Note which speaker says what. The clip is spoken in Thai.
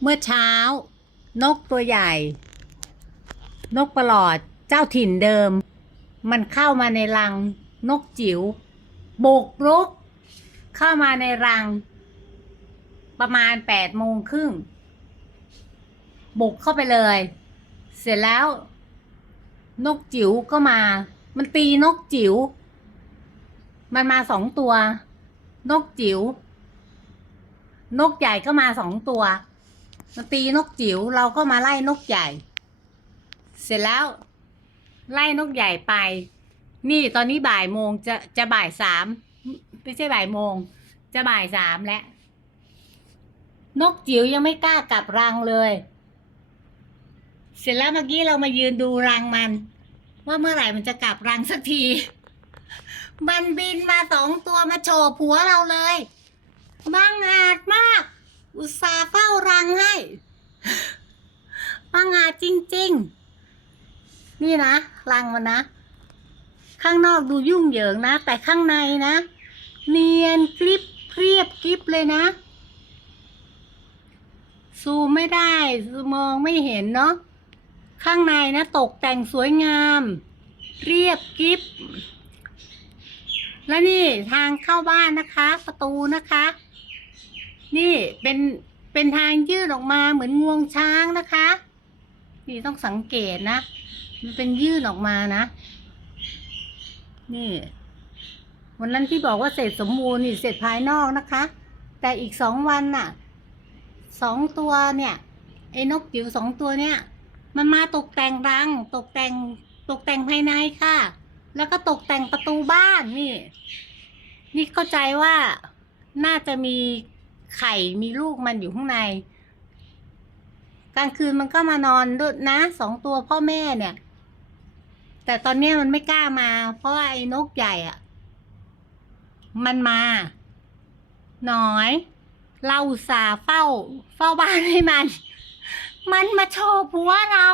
Speaker 1: เมื่อเช้า นกตัวใหญ่ นกประหลอดเจ้าถิ่นเดิม มันเข้ามาในรัง นกจิ๋วบุกรุก เข้ามาในรัง ประมาณแปดโมงครึ่งบุกเข้าไปเลย เสร็จแล้ว นกจิ๋วก็มา มันตีนกจิ๋วมันมาสองตัว นกจิ๋ว นกใหญ่ก็มาสองตัว มันตีนกจิ๋วเราก็มาไล่นกใหญ่ เสร็จแล้ว ไล่นกใหญ่ไป นี่ตอนนี้บ่ายโมงจะจะบ่ายสามไม่ใช่บ่ายโมง จะบ่ายสามแล้วนกจิ๋วยังไม่กล้ากลับรังเลย เสร็จแล้วเมื่อกี้เรามายืนดูรังมัน ว่าเมื่อไหร่มันจะกลับรังสักที มันบินมาสองตัวมาโฉบหัวเราเลยบังอาจมาก อุตส่าห์เฝ้ารังให้บังอาจจ ริง ๆ นี่นะรังมันนะ ข้างนอกดูยุ่งเหยิงนะ แต่ข้างในนะ เนียนกริบเรียบกริบเลยนะ ซูมไม่ได้มองไม่เห็นเนาะข้างในนะ ตกแต่งสวยงาม เรียบกริบและนี่ทางเข้าบ้านนะคะ ประตูนะคะ นี่เป็นเป็นทางยื่นออกมาเหมือนงวงช้างนะคะ นี่ต้องสังเกตนะ มันเป็นยื่นออกมานะ นี่ วันนั้นที่บอกว่าเสร็จสมบูรณ์นี่เสร็จภายนอกนะคะ แต่อีกสองวันน่ะ สองตัวเนี่ยไอ้นกจิ๋วสองตัวเนี่ย มันมาตกแต่งรัง ตกแต่งตกแต่งภายในค่ะ แล้วก็ตกแต่งประตูบ้านนี่ นี่เข้าใจว่าน่าจะมีไข่มีลูกมันอยู่ข้างใน กลางคืนมันก็มานอนด้วยนะสองตัวพ่อแม่เนี่ย แต่ตอนเนี้ยมันไม่กล้ามา เพราะว่าไอ้นกใหญ่อะมันมา หน่อย เราสาเฝ้า เฝ้าบ้านให้มัน มันมาโชว์ผัวเรา